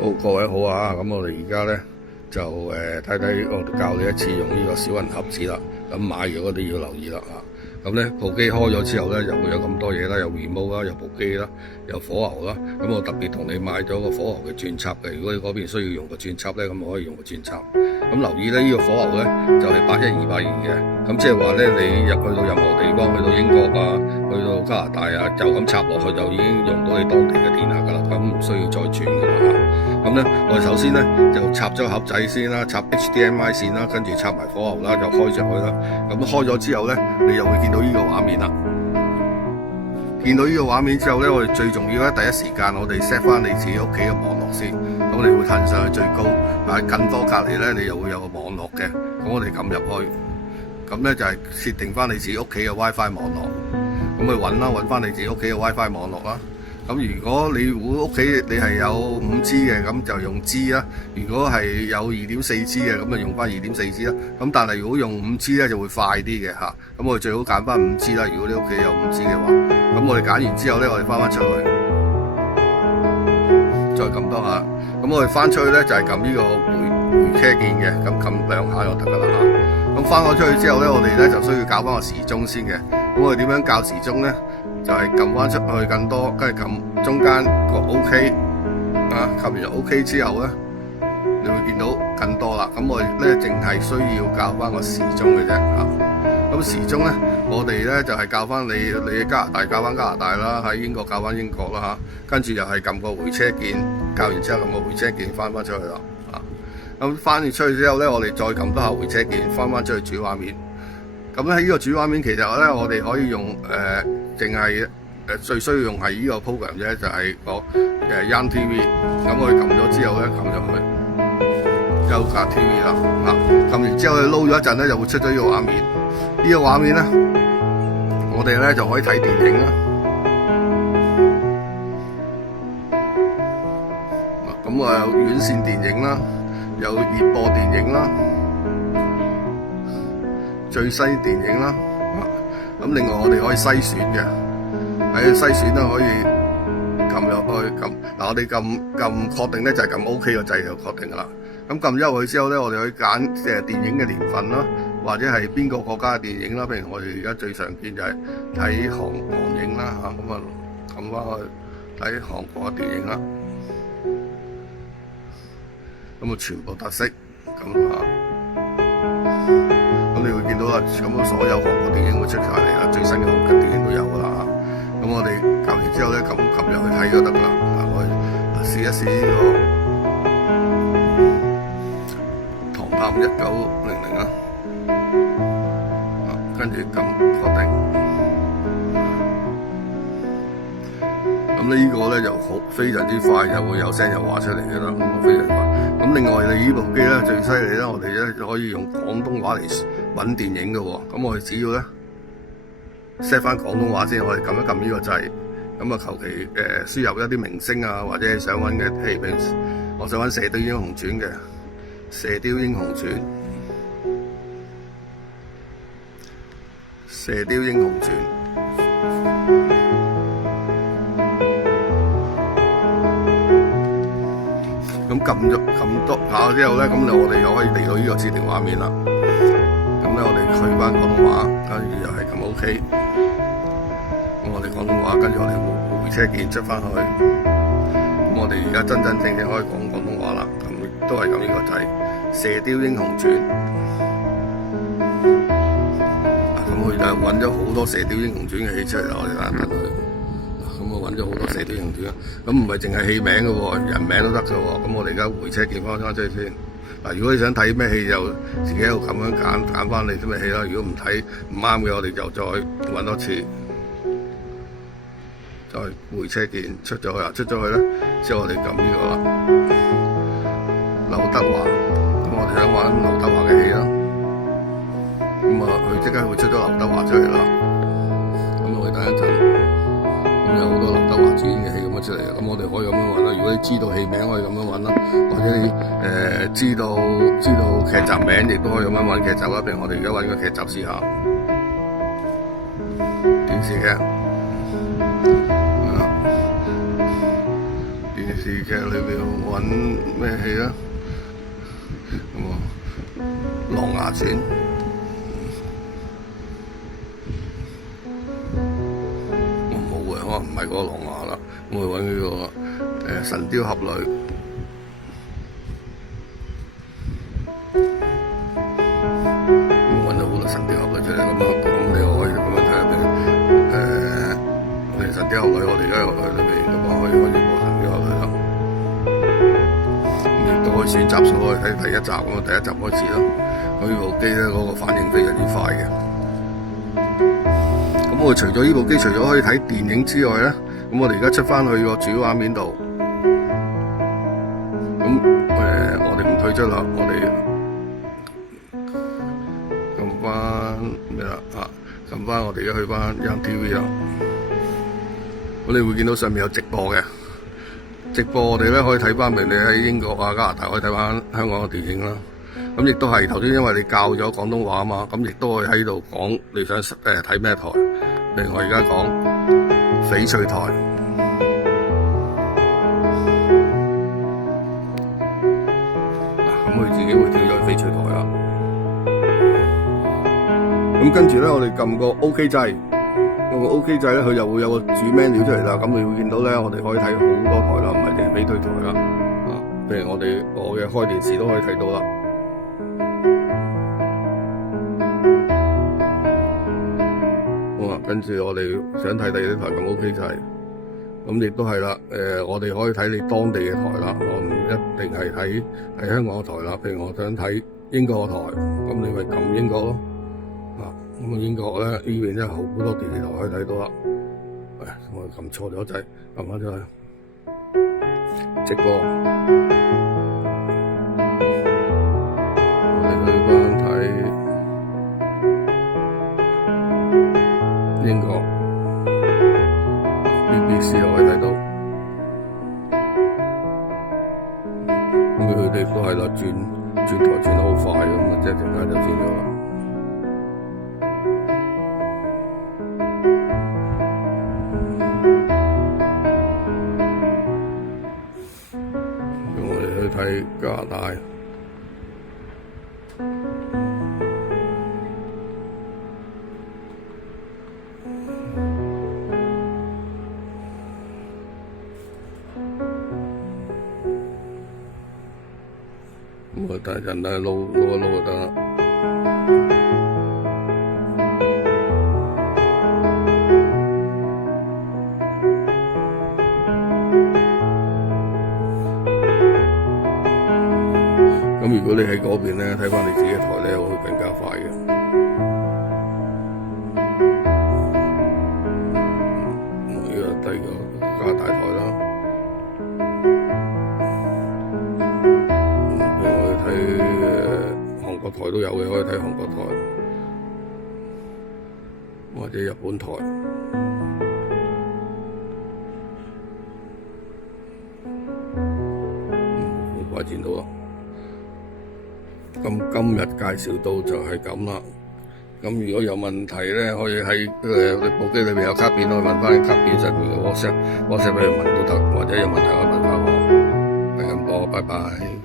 好，各位好啊！咁我哋而家咧就睇睇，我教你一次用呢個小人盒子啦。咁買嘢嗰啲要留意啦嚇。咁咧部機開咗之後咧，就會有咁多嘢啦，有 remote 啦，有部機啦，有火牛啦。咁我特別同你買咗個火牛嘅轉插嘅。如果你嗰邊需要用個轉插咧，咁我可以用個轉插。咁留意咧，呢個火牛咧就係81282嘅。咁即係話咧，你入去到任何地方，去到英國啊，去到加拿大啊，就咁插落去就已經用到你當地嘅電啦㗎啦。咁唔需要再轉㗎啦。咁咧，我哋首先咧就插咗個盒仔先啦，插 HDMI 線啦，跟住插埋火牛啦，就開上去啦。咁開咗之後咧，你又會見到呢個畫面啦。見到呢個畫面之後咧，我哋最重要咧，第一時間我哋 set 翻你自己屋企嘅網絡先。咁你會騰上去最高，但係更多隔離咧，你又會有個網絡嘅。咁我哋撳入去，咁咧就係設定翻你自己屋企嘅 WiFi 網絡。咁去揾翻你自己屋企嘅 WiFi 網絡啦。咁如果你屋企你係有5G 嘅，咁就用 G 啦；如果係有2.4G 嘅，咁就用翻2.4G 啦。咁但係如果用5G 咧，就會快啲嘅嚇。咁我哋最好揀翻5G啦。如果你屋企有5G 嘅話，咁我哋揀完之後咧，我哋翻出去，再撳多下。咁我哋翻出去咧就係撳呢個回車鍵嘅，咁撳2下就得噶啦嚇。咁翻咗出去之後咧，我哋咧就需要校翻個時鐘先嘅。咁我哋點樣校時鐘咧？就係撳翻出去更多，跟住撳中間個 OK 啊，撳完 OK 之後咧，你會見到更多啦。咁我哋咧淨係需要校翻個時鐘嘅啫嚇。咁時鐘咧，我哋咧就係校翻你喺加拿大校翻加拿大啦，喺英國校翻英國啦嚇。跟住又係撳個回車鍵，校完之後撳個回車鍵翻出去啦啊。咁翻完出去之後咧，我哋再撳多下回車鍵，翻出去主畫面。咁喺呢個主畫面其實咧，我哋可以用淨係最需要用係呢個 program 啫，就係個Yan TV。咁我哋撳咗之後咧，撳入去Yoga TV 啦嚇。撳完之後，你撈咗一陣咧，就會出咗呢個畫面。呢個畫面咧，我哋咧就可以睇電影啦。咁啊，有院線電影啦，有熱播電影啦，最新電影啦。咁另外我哋可以篩選嘅，喺篩選咧可以撳入去撳。嗱，我哋撳確定咧就係撳 OK 個掣就確定噶啦。咁撳咗入去之後咧，我哋可以揀電影嘅年份啦，或者係邊個國家嘅電影啦。譬如我哋而家最常見就係睇韓影啦嚇，咁啊撳翻去睇韓國嘅電影啦。咁啊全部特色咁啊。咁你會見到啦，咁所有韓國電影會出晒嚟啦，最新嘅韓國電影都有噶啦嚇。咁我哋撳完之後咧，撳入去睇就得噶啦。我哋試一試呢個《唐探1900》啊，跟住撳確定。咁呢個咧就好非常之快，就會有聲有畫出嚟嘅啦，咁非常快。咁另外你呢部機咧最犀利啦，我哋咧可以用廣東話嚟揾電影嘅喎。咁我哋只要咧 set 翻廣東話先，我哋撳一撳呢個掣，咁啊求其輸入一啲明星啊，或者係想揾嘅戲，譬如我想揾《射雕英雄傳》嘅《射雕英雄傳》，《射雕英雄傳》。咁撳多下之後咧，咁我哋又可以嚟到呢個設定畫面啦。咁咧我哋去翻廣東話，跟住又係撳 OK。咁我哋廣東話，跟住我哋回車鍵出翻去。咁我哋而家真正可以講廣東話啦。咁都係咁呢個掣，《射雕英雄傳》。咁佢就揾咗好多《射雕英雄傳》嘅戲出嚟，我哋睇下佢。咁我揾咗好多《射雕英雄傳》，咁唔係淨係戲名嘅喎，人名都得嘅喎。咁我哋而家回車鍵翻出去先。嗱，如果你想睇咩戲，就自己喺度咁樣揀翻你啲咩戲啦。如果唔睇唔啱嘅，我哋就再揾多次，再回車鍵出咗去啦。出咗去咧，之後我哋撳呢個啦，劉德華。咁我哋想揾劉德華嘅戲啦。咁啊，佢即刻會出咗劉德華出嚟啦。咁我哋等一陣。有好多劉德華主演嘅戲咁樣出嚟，咁我哋可以咁樣揾啦。如果你知道戲名，可以咁樣揾啦，或者你知道劇集名，亦都可以咁樣揾劇集啦。譬如我哋而家揾個劇集試下，電視劇，電視電視劇裏邊揾咩戲啦？咁啊，《狼牙傳》我冇嘅，可能唔係嗰個狼牙啦。我會揾呢個《神鵰俠侶》。揾到好多神鵰俠侶出嚟咁啊！咁你可以咁樣睇下譬如《神鵰俠侶》，我哋而家又去裏邊咁啊，可以開始播《神鵰俠侶》啦。咁亦都可以選集數去睇第一集，咁啊第一集開始啦。咁呢部機咧嗰個反應非常之快嘅。咁我除咗呢部機，除咗可以睇電影之外咧，咁我哋而家出翻去個主畫面度。咁我哋唔退出啦，我哋撳翻咩啦？撳翻我哋而家去翻 Young TV 啦。咁你會見到上面有直播嘅。直播我哋咧可以睇翻，譬如你喺英國啊、加拿大可以睇翻香港嘅電影啦。咁亦都係頭先，因為你教咗廣東話啊嘛，咁亦都可以喺度講你想睇咩台。譬如我而家講翡翠台，咁佢自己會跳咗去翡翠台啦。咁跟住咧，我哋撳個 OK 掣。個 OK 掣咧，佢就會有個主 menu 出嚟啦。咁你會見到咧，我哋可以睇好多台啦，唔係淨係翡翠台啦。譬如我嘅開電視都可以睇到啦。好啊，跟住我哋想睇第二啲台撳 OK 掣，咁亦都係啦。我哋可以睇你當地嘅台啦，我唔一定係睇香港嘅台啦。譬如我想睇英國嘅台，咁你咪撳英國咯。咁英國咧呢邊真係好多電視台可以睇到啦。我撳錯咗掣，撳翻出去直播。我哋去翻睇英國 BBC 又可以睇到。咁佢哋都係啦，轉台轉得好快咁啊，即係陣間就轉咗啦。係加拿大，咁啊，大陣咧撈一撈就得啦。咁如果你喺嗰邊咧睇翻你自己嘅台咧，會更加快嘅。呢個第二個加拿大台啦。譬如我哋睇韓國台都有嘅，可以睇韓國台，或者日本台。好快見到啦。咁今日介紹到就係咁啦。咁如果有問題咧，可以喺你部機裏面有卡片，可以問翻卡片上面嘅 WhatsApp 俾你問都得，或者有問題可以問翻我。係咁多，拜拜。